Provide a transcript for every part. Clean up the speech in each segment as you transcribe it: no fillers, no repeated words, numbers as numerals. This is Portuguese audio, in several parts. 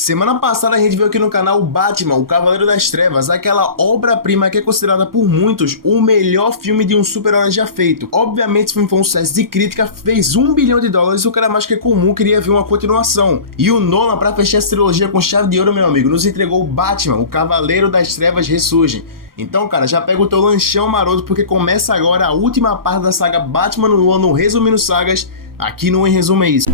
Semana passada a gente viu aqui no canal Batman, o Cavaleiro das Trevas, aquela obra-prima que é considerada por muitos o melhor filme de um super-herói já feito. Obviamente esse filme foi um sucesso de crítica, fez $1 bilhão, o que era mais que comum, queria ver uma continuação. E o Nolan, pra fechar essa trilogia com chave de ouro, meu amigo, nos entregou Batman, o Cavaleiro das Trevas Ressurge. Então, cara, já pega o teu lanchão maroto, porque começa agora a última parte da saga Batman no ano, resumindo sagas, aqui no Em Resumo é Isso.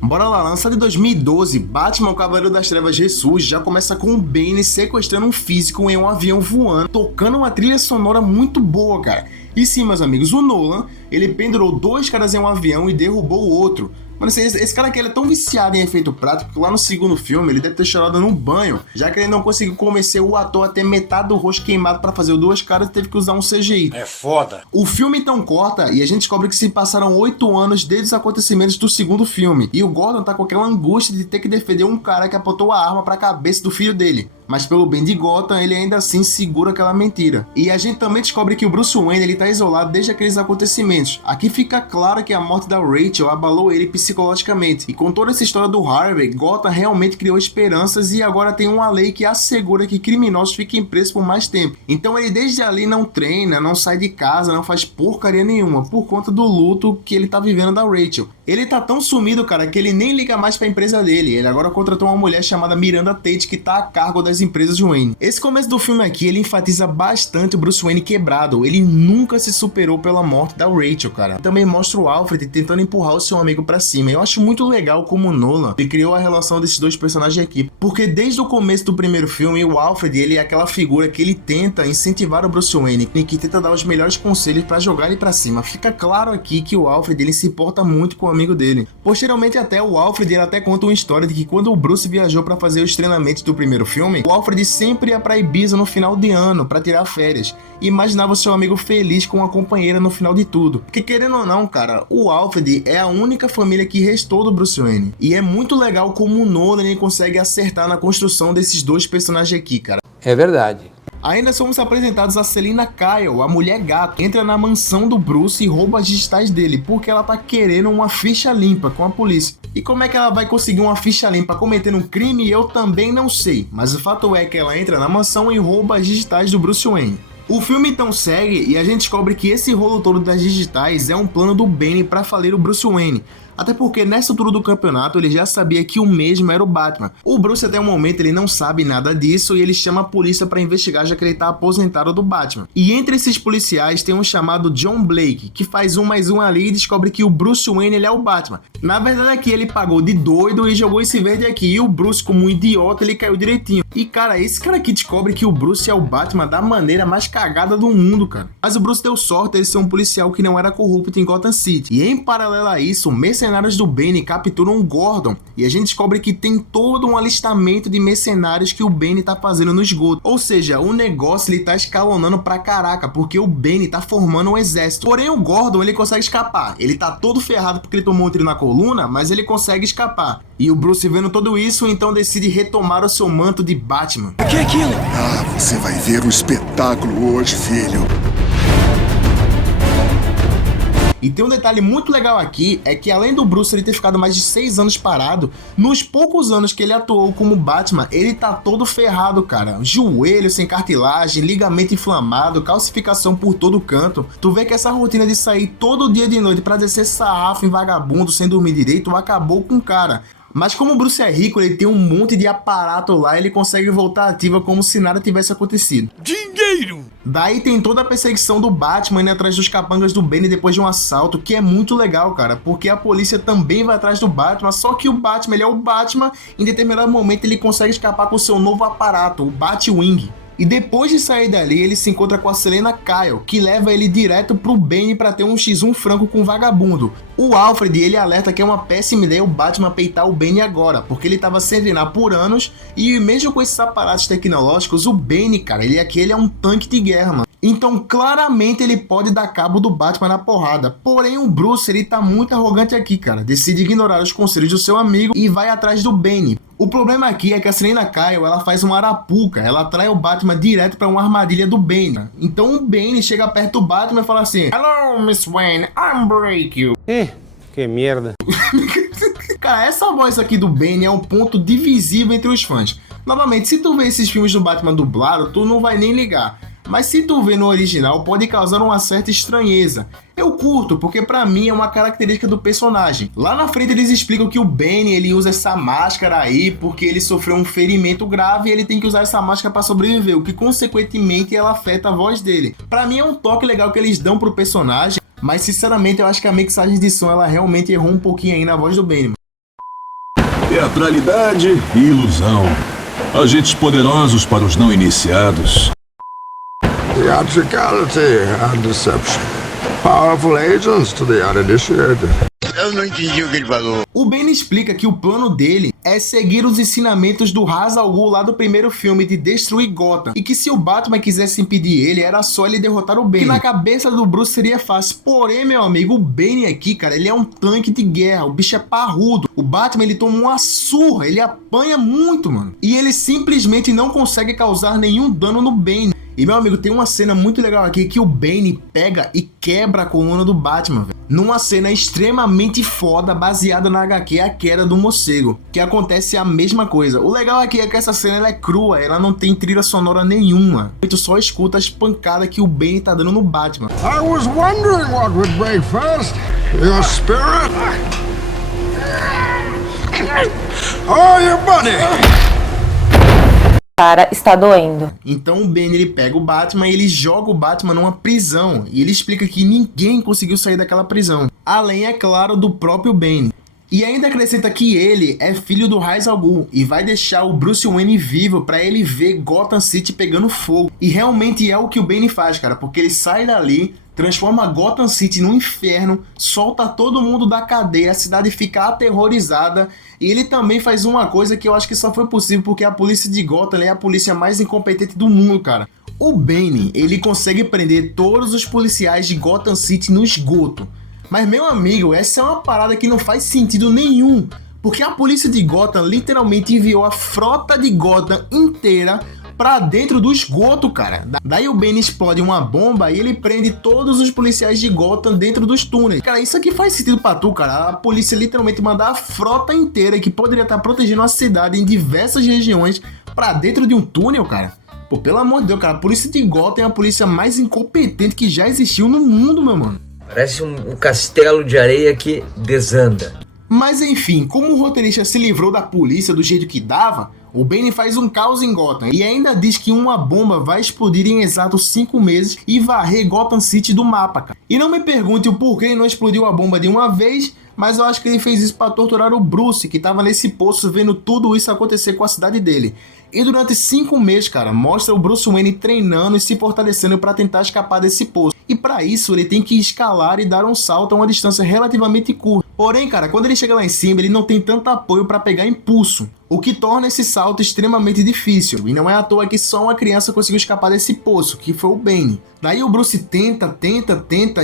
Bora lá, lançado em 2012, Batman, o Cavaleiro das Trevas Ressurge já começa com o Bane sequestrando um físico em um avião voando, tocando uma trilha sonora muito boa, cara. E sim, meus amigos, o Nolan, ele pendurou dois caras em um avião e derrubou o outro. Mano, esse cara aqui ele é tão viciado em efeito prático que lá no segundo filme ele deve ter chorado no banho, já que ele não conseguiu convencer o ator a ter metade do rosto queimado pra fazer os dois caras e teve que usar um CGI. É foda. O filme então corta e a gente descobre que se passaram 8 anos desde os acontecimentos do segundo filme. E o Gordon tá com aquela angústia de ter que defender um cara que apontou a arma pra cabeça do filho dele. Mas pelo bem de Gotham, ele ainda assim segura aquela mentira. E a gente também descobre que o Bruce Wayne ele tá isolado desde aqueles acontecimentos. Aqui fica claro que a morte da Rachel abalou ele psicologicamente. E com toda essa história do Harvey, Gotham realmente criou esperanças e agora tem uma lei que assegura que criminosos fiquem presos por mais tempo. Então ele desde ali não treina, não sai de casa, não faz porcaria nenhuma, por conta do luto que ele tá vivendo da Rachel. Ele tá tão sumido, cara, que ele nem liga mais pra empresa dele. Ele agora contratou uma mulher chamada Miranda Tate, que tá a cargo das empresas de Wayne. Esse começo do filme aqui, ele enfatiza bastante o Bruce Wayne quebrado. Ele nunca se superou pela morte da Rachel, cara. Também mostra o Alfred tentando empurrar o seu amigo pra cima. Eu acho muito legal como o Nolan ele criou a relação desses dois personagens aqui. Porque desde o começo do primeiro filme, o Alfred, ele é aquela figura que ele tenta incentivar o Bruce Wayne, e que tenta dar os melhores conselhos pra jogar ele pra cima. Fica claro aqui que o Alfred, ele se importa muito com o amigo dele. Posteriormente até, o Alfred, ele até conta uma história de que quando o Bruce viajou pra fazer os treinamentos do primeiro filme, o Alfred sempre ia pra Ibiza no final de ano pra tirar férias e imaginava o seu amigo feliz com uma companheira no final de tudo. Porque querendo ou não, cara, o Alfred é a única família que restou do Bruce Wayne. E é muito legal como o Nolan ele consegue acertar na construção desses dois personagens aqui, cara. É verdade. Ainda somos apresentados a Selina Kyle, a mulher gato, entra na mansão do Bruce e rouba as digitais dele, porque ela tá querendo uma ficha limpa com a polícia. E como é que ela vai conseguir uma ficha limpa cometendo um crime, eu também não sei, mas o fato é que ela entra na mansão e rouba as digitais do Bruce Wayne. O filme então segue e a gente descobre que esse rolo todo das digitais é um plano do Bane para falir o Bruce Wayne. Até porque nessa altura do campeonato ele já sabia que o mesmo era o Batman. O Bruce até o momento ele não sabe nada disso e ele chama a polícia para investigar, já que ele tá aposentado do Batman. E entre esses policiais tem um chamado John Blake, que faz um mais um ali e descobre que o Bruce Wayne ele é o Batman. Na verdade aqui ele pagou de doido e jogou esse verde aqui, e o Bruce, como um idiota, ele caiu direitinho. E cara, esse cara aqui descobre que o Bruce é o Batman da maneira mais cagada do mundo, cara. Mas o Bruce deu sorte de ser um policial que não era corrupto em Gotham City. E em paralelo a isso, mercenários do Bane capturam o Gordon e a gente descobre que tem todo um alistamento de mercenários que o Bane tá fazendo no esgoto. Ou seja, o negócio ele tá escalonando pra caraca, porque o Bane tá formando um exército. Porém o Gordon ele consegue escapar. Ele tá todo ferrado porque ele tomou um tiro na coluna, mas ele consegue escapar. E o Bruce, vendo tudo isso, então decide retomar o seu manto de Batman. O que é aquilo? Ah, você vai ver um espetáculo hoje, filho. E tem um detalhe muito legal aqui, é que além do Bruce ele ter ficado mais de 6 anos parado, nos poucos anos que ele atuou como Batman, ele tá todo ferrado, cara. Joelho sem cartilagem, ligamento inflamado, calcificação por todo canto. Tu vê que essa rotina de sair todo dia de noite pra descer sarrafo em vagabundo sem dormir direito acabou com o cara. Mas como o Bruce é rico, ele tem um monte de aparato lá e ele consegue voltar ativa como se nada tivesse acontecido. Dinheiro! Daí tem toda a perseguição do Batman indo atrás dos capangas do Bane depois de um assalto, que é muito legal, cara, porque a polícia também vai atrás do Batman, só que o Batman, ele é o Batman, em determinado momento ele consegue escapar com seu novo aparato, o Batwing. E depois de sair dali, ele se encontra com a Selina Kyle, que leva ele direto pro Bane pra ter um X1 franco com o vagabundo. O Alfred, ele alerta que é uma péssima ideia o Batman peitar o Bane agora, porque ele tava sem treinar por anos, e mesmo com esses aparatos tecnológicos, o Bane, cara, ele é um tanque de guerra, mano. Então claramente ele pode dar cabo do Batman na porrada, porém o Bruce ele tá muito arrogante aqui, cara, decide ignorar os conselhos do seu amigo e vai atrás do Bane. O problema aqui é que a Selina Kyle, ela faz uma arapuca, ela atrai o Batman direto para uma armadilha do Bane. Então o Bane chega perto do Batman e fala assim: "Hello, Miss Wayne, I'm break you." Que merda. Cara, essa voz aqui do Bane é um ponto divisível entre os fãs. Novamente, se tu vê esses filmes do Batman dublado, tu não vai nem ligar. Mas se tu vê no original, pode causar uma certa estranheza. Eu curto, porque pra mim é uma característica do personagem. Lá na frente eles explicam que o Bane, ele usa essa máscara aí porque ele sofreu um ferimento grave e ele tem que usar essa máscara pra sobreviver, o que consequentemente ela afeta a voz dele. Pra mim é um toque legal que eles dão pro personagem, mas sinceramente eu acho que a mixagem de som ela realmente errou um pouquinho aí na voz do Bane. Teatralidade e ilusão. Agentes poderosos para os não iniciados. Theatricality and deception. Powerful agents to the uninitiated. Eu não entendi o que ele falou. O Bane explica que o plano dele é seguir os ensinamentos do Ra's al Ghul lá do primeiro filme de destruir Gotham, e que se o Batman quisesse impedir ele, era só ele derrotar o Bane. Que na cabeça do Bruce seria fácil. Porém, meu amigo, o Bane aqui, cara, ele é um tanque de guerra, o bicho é parrudo. O Batman, ele toma uma surra, ele apanha muito, mano. E ele simplesmente não consegue causar nenhum dano no Bane. E, meu amigo, tem uma cena muito legal aqui que o Bane pega e quebra a coluna do Batman, velho. Numa cena extremamente foda, baseada na HQ A Queda do Morcego, que acontece a mesma coisa. O legal aqui é que essa cena ela é crua, ela não tem trilha sonora nenhuma. Tu só escuta as pancadas que o Bane tá dando no Batman. I was wondering what would break first. Your spirit? Or your body? Cara, está doendo. Então o Bane ele pega o Batman e ele joga o Batman numa prisão. E ele explica que ninguém conseguiu sair daquela prisão. Além, é claro, do próprio Bane. E ainda acrescenta que ele é filho do Ra's al Ghul e vai deixar o Bruce Wayne vivo pra ele ver Gotham City pegando fogo. E realmente é o que o Bane faz, cara, porque ele sai dali, transforma Gotham City num inferno, solta todo mundo da cadeia, a cidade fica aterrorizada. E ele também faz uma coisa que eu acho que só foi possível porque a polícia de Gotham é a polícia mais incompetente do mundo, cara. O Bane, ele consegue prender todos os policiais de Gotham City no esgoto. Mas, meu amigo, essa é uma parada que não faz sentido nenhum. Porque a polícia de Gotham literalmente enviou a frota de Gotham inteira pra dentro do esgoto, cara. Daí o Bane explode uma bomba e ele prende todos os policiais de Gotham dentro dos túneis. Cara, isso aqui faz sentido pra tu, cara. A polícia literalmente mandar a frota inteira que poderia estar protegendo a cidade em diversas regiões pra dentro de um túnel, cara. Pô, pelo amor de Deus, cara. A polícia de Gotham é a polícia mais incompetente que já existiu no mundo, meu mano. Parece um castelo de areia que desanda. Mas enfim, como o roteirista se livrou da polícia do jeito que dava, o Bane faz um caos em Gotham e ainda diz que uma bomba vai explodir em exatos 5 meses e varrer Gotham City do mapa, cara. E não me pergunte o porquê ele não explodiu a bomba de uma vez, mas eu acho que ele fez isso para torturar o Bruce, que tava nesse poço vendo tudo isso acontecer com a cidade dele. E durante 5 meses, cara, mostra o Bruce Wayne treinando e se fortalecendo para tentar escapar desse poço. E para isso ele tem que escalar e dar um salto a uma distância relativamente curta. Porém, cara, quando ele chega lá em cima, ele não tem tanto apoio para pegar impulso, o que torna esse salto extremamente difícil. E não é à toa que só uma criança conseguiu escapar desse poço, que foi o Bane. Daí o Bruce tenta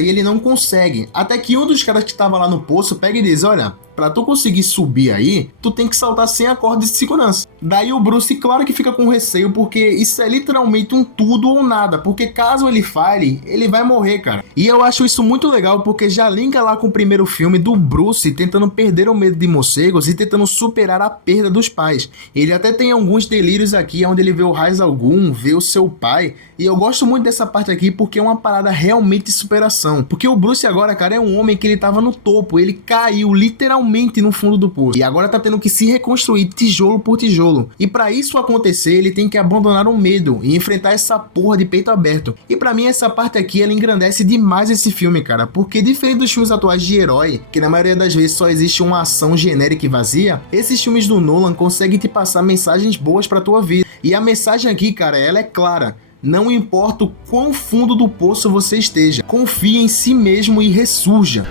e ele não consegue. Até que um dos caras que estava lá no poço pega e diz: olha, pra tu conseguir subir aí, tu tem que saltar sem a corda de segurança. Daí o Bruce, claro que fica com receio, porque isso é literalmente um tudo ou nada. Porque caso ele falhe, ele vai morrer, cara. E eu acho isso muito legal, porque já linka lá com o primeiro filme do Bruce tentando perder o medo de morcegos e tentando superar a perda dos pais. Ele até tem alguns delírios aqui, onde ele vê o Ra's al Ghul, vê o seu pai. E eu gosto muito dessa parte aqui, porque é uma parada realmente de superação. Porque o Bruce agora, cara, é um homem que ele tava no topo. Ele caiu literalmente no fundo do poço. E agora tá tendo que se reconstruir tijolo por tijolo. E pra isso acontecer, ele tem que abandonar o medo e enfrentar essa porra de peito aberto. E pra mim essa parte aqui, ela engrandece demais esse filme, cara. Porque diferente dos filmes atuais de herói, que na maioria das vezes só existe uma ação genérica e vazia, esses filmes do Nolan conseguem te passar mensagens boas pra tua vida. E a mensagem aqui, cara, ela é clara. Não importa o quão fundo do poço você esteja, confie em si mesmo e ressurja.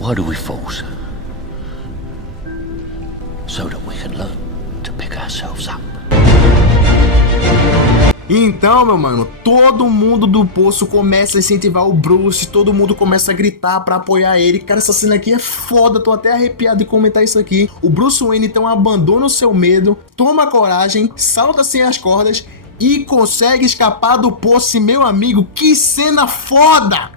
Why do we fall? So that we can learn to pick ourselves up. Então, meu mano, todo mundo do poço começa a incentivar o Bruce, todo mundo começa a gritar pra apoiar ele. Cara, essa cena aqui é foda, tô até arrepiado de comentar isso aqui. O Bruce Wayne então abandona o seu medo, toma coragem, salta sem as cordas e consegue escapar do poço. E, meu amigo, que cena foda!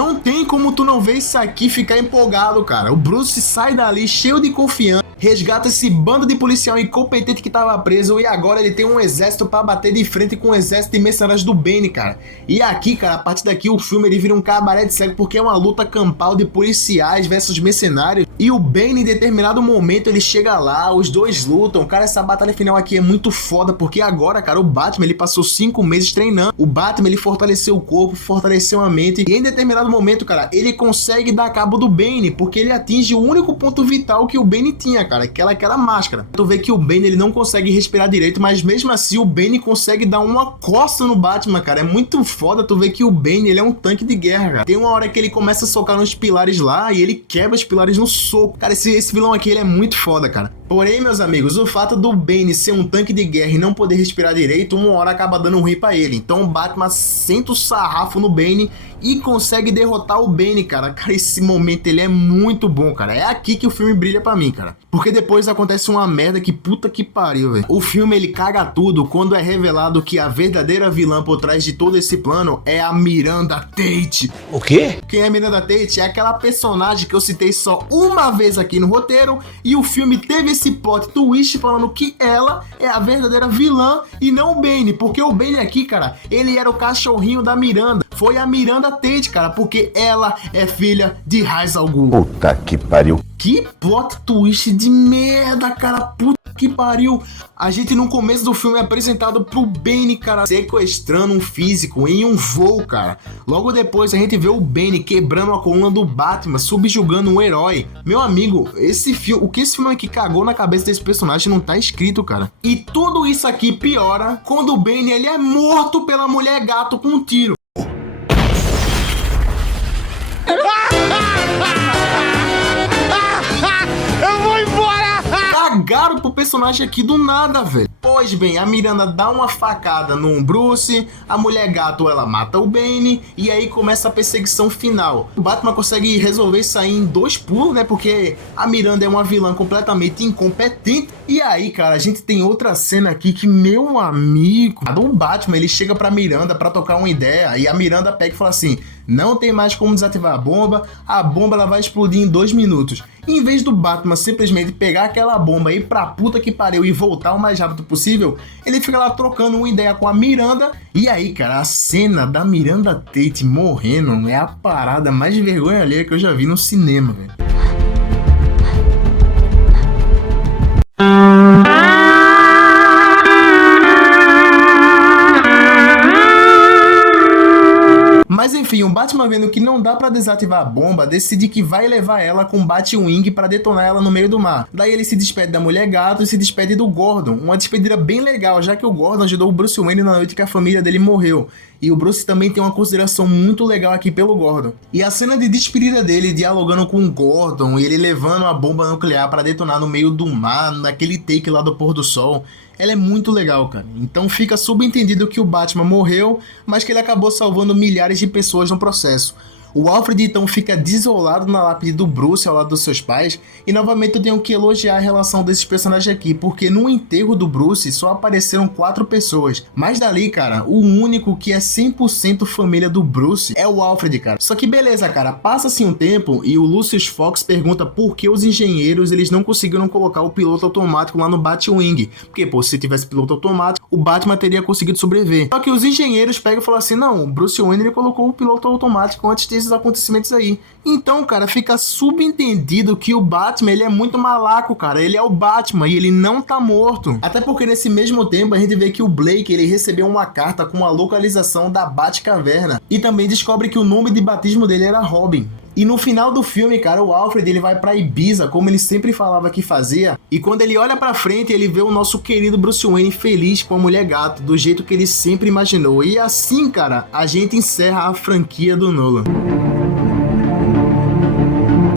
Não tem como tu não ver isso aqui e ficar empolgado, cara. O Bruce sai dali cheio de confiança, resgata esse bando de policial incompetente que tava preso e agora ele tem um exército pra bater de frente com o exército de mercenários do Bane, cara. E aqui, cara, a partir daqui o filme ele vira um cabaré de cego porque é uma luta campal de policiais versus mercenários e o Bane em determinado momento ele chega lá, os dois lutam. Cara, essa batalha final aqui é muito foda porque agora, cara, o Batman ele passou 5 meses treinando. O Batman ele fortaleceu o corpo, fortaleceu a mente e em determinado momento, cara, ele consegue dar cabo do Bane porque ele atinge o único ponto vital que o Bane tinha, cara, aquela máscara. Tu vê que o Bane ele não consegue respirar direito, mas mesmo assim o Bane consegue dar uma coça no Batman, cara. É muito foda tu ver que o Bane ele é um tanque de guerra, cara. Tem uma hora que ele começa a socar nos pilares lá e ele quebra os pilares no soco. Cara, esse vilão aqui ele é muito foda, cara. Porém, meus amigos, o fato do Bane ser um tanque de guerra e não poder respirar direito, uma hora acaba dando ruim pra ele. Então o Batman senta o sarrafo no Bane e consegue derrotar o Bane, cara. Cara, esse momento ele é muito bom, cara. É aqui que o filme brilha pra mim, cara. Porque depois acontece uma merda que puta que pariu, velho. O filme ele caga tudo quando é revelado que a verdadeira vilã por trás de todo esse plano é a Miranda Tate. O quê? Quem é a Miranda Tate? É aquela personagem que eu citei só uma vez aqui no roteiro e o filme teve esse plot twist falando que ela é a verdadeira vilã e não o Bane, porque o Bane aqui, cara, ele era o cachorrinho da Miranda. Foi a Miranda Tate, cara, porque ela é filha de Ra's al Ghul. Puta que pariu. Que plot twist de merda, cara. Puta que pariu. A gente no começo do filme é apresentado pro Bane, cara, sequestrando um físico em um voo, cara. Logo depois a gente vê o Bane quebrando a coluna do Batman, subjugando um herói. Meu amigo, o que esse filme aqui cagou na cabeça desse personagem não tá escrito, cara. E tudo isso aqui piora quando o Bane ele é morto pela mulher gato com um tiro. Cagaram pro personagem aqui do nada, velho. Pois bem, a Miranda dá uma facada no Bruce, a mulher gato ela mata o Bane e aí começa a perseguição final. O Batman consegue resolver isso aí em 2 pulos, né? Porque a Miranda é uma vilã completamente incompetente. E aí, cara, a gente tem outra cena aqui que, meu amigo, o Batman ele chega pra Miranda pra tocar uma ideia e a Miranda pega e fala assim: não tem mais como desativar a bomba ela vai explodir em 2 minutos. Em vez do Batman simplesmente pegar aquela bomba e ir pra puta que pariu e voltar o mais rápido possível, ele fica lá trocando uma ideia com a Miranda. E aí, cara, a cena da Miranda Tate morrendo é a parada mais vergonha alheia que eu já vi no cinema, velho. Mas enfim, o Batman vendo que não dá pra desativar a bomba, decide que vai levar ela com Batwing pra detonar ela no meio do mar. Daí ele se despede da mulher gato e se despede do Gordon, uma despedida bem legal, já que o Gordon ajudou o Bruce Wayne na noite que a família dele morreu. E o Bruce também tem uma consideração muito legal aqui pelo Gordon. E a cena de despedida dele dialogando com o Gordon e ele levando a bomba nuclear pra detonar no meio do mar, naquele take lá do pôr do sol, ela é muito legal, cara. Então fica subentendido que o Batman morreu, mas que ele acabou salvando milhares de pessoas no processo. O Alfred então fica desolado na lápide do Bruce ao lado dos seus pais, e novamente eu tenho que elogiar a relação desses personagens aqui, porque no enterro do Bruce só apareceram 4 pessoas, mas dali, cara, o único que é 100% família do Bruce é o Alfred, cara. Só que beleza, cara, passa-se um tempo e o Lucius Fox pergunta por que os engenheiros eles não conseguiram colocar o piloto automático lá no Batwing, porque pô, se tivesse piloto automático, o Batman teria conseguido sobreviver. Só que os engenheiros pegam e falam assim, não, o Bruce Wayne ele colocou o piloto automático antes desses acontecimentos aí. Então, cara, fica subentendido que o Batman, ele é muito malaco, cara. Ele é o Batman e ele não tá morto. Até porque nesse mesmo tempo a gente vê que o Blake, ele recebeu uma carta com a localização da Batcaverna e também descobre que o nome de batismo dele era Robin. E no final do filme, cara, o Alfred ele vai pra Ibiza, como ele sempre falava que fazia, e quando ele olha pra frente, ele vê o nosso querido Bruce Wayne feliz com a mulher gato, do jeito que ele sempre imaginou. E assim, cara, a gente encerra a franquia do Nolan.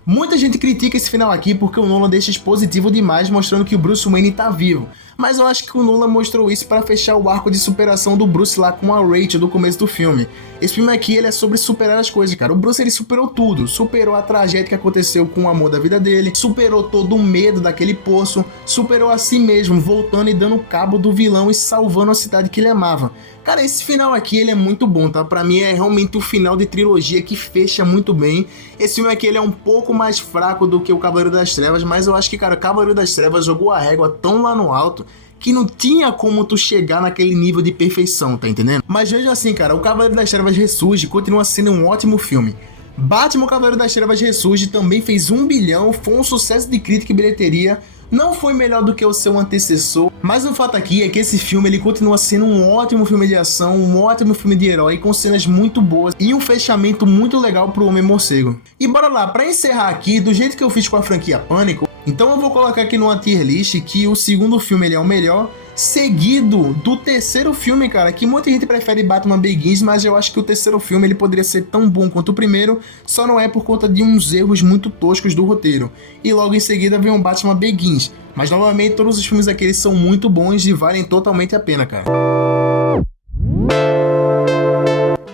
Muita gente critica esse final aqui porque o Nolan deixa expositivo demais, mostrando que o Bruce Wayne tá vivo. Mas eu acho que o Nolan mostrou isso para fechar o arco de superação do Bruce lá com a Rachel do começo do filme. Esse filme aqui, ele é sobre superar as coisas, cara. O Bruce, ele superou tudo. Superou a tragédia que aconteceu com o amor da vida dele, superou todo o medo daquele poço, superou a si mesmo, voltando e dando cabo do vilão e salvando a cidade que ele amava. Cara, esse final aqui, ele é muito bom, tá? Pra mim é realmente o final de trilogia que fecha muito bem. Esse filme aqui, ele é um pouco mais fraco do que o Cavaleiro das Trevas, mas eu acho que, cara, o Cavaleiro das Trevas jogou a régua tão lá no alto que não tinha como tu chegar naquele nível de perfeição, tá entendendo? Mas veja assim, cara, o Cavaleiro das Trevas Ressurge continua sendo um ótimo filme. Batman, o Cavaleiro das Trevas Ressurge também fez 1 bilhão, foi um sucesso de crítica e bilheteria, não foi melhor do que o seu antecessor, mas o fato aqui é que esse filme ele continua sendo um ótimo filme de ação, um ótimo filme de herói, com cenas muito boas e um fechamento muito legal pro Homem-Morcego. E bora lá, pra encerrar aqui, do jeito que eu fiz com a franquia Pânico, então eu vou colocar aqui numa tier list que o segundo filme ele é o melhor, seguido do terceiro filme, cara, que muita gente prefere Batman Begins, mas eu acho que o terceiro filme ele poderia ser tão bom quanto o primeiro, só não é por conta de uns erros muito toscos do roteiro. E logo em seguida vem o Batman Begins, mas novamente todos os filmes aqui eles são muito bons e valem totalmente a pena, cara.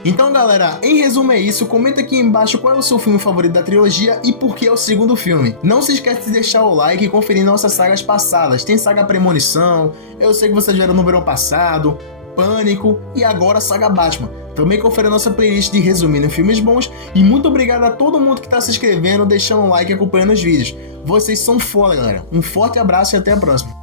Então galera, em resumo é isso, comenta aqui embaixo qual é o seu filme favorito da trilogia e por que é o segundo filme. Não se esquece de deixar o like e conferir nossas sagas passadas, tem saga Premonição, eu sei que vocês viram no verão passado, Pânico e agora saga Batman. Também confere a nossa playlist de resumindo filmes bons e muito obrigado a todo mundo que está se inscrevendo, deixando um like e acompanhando os vídeos. Vocês são foda galera, um forte abraço e até a próxima.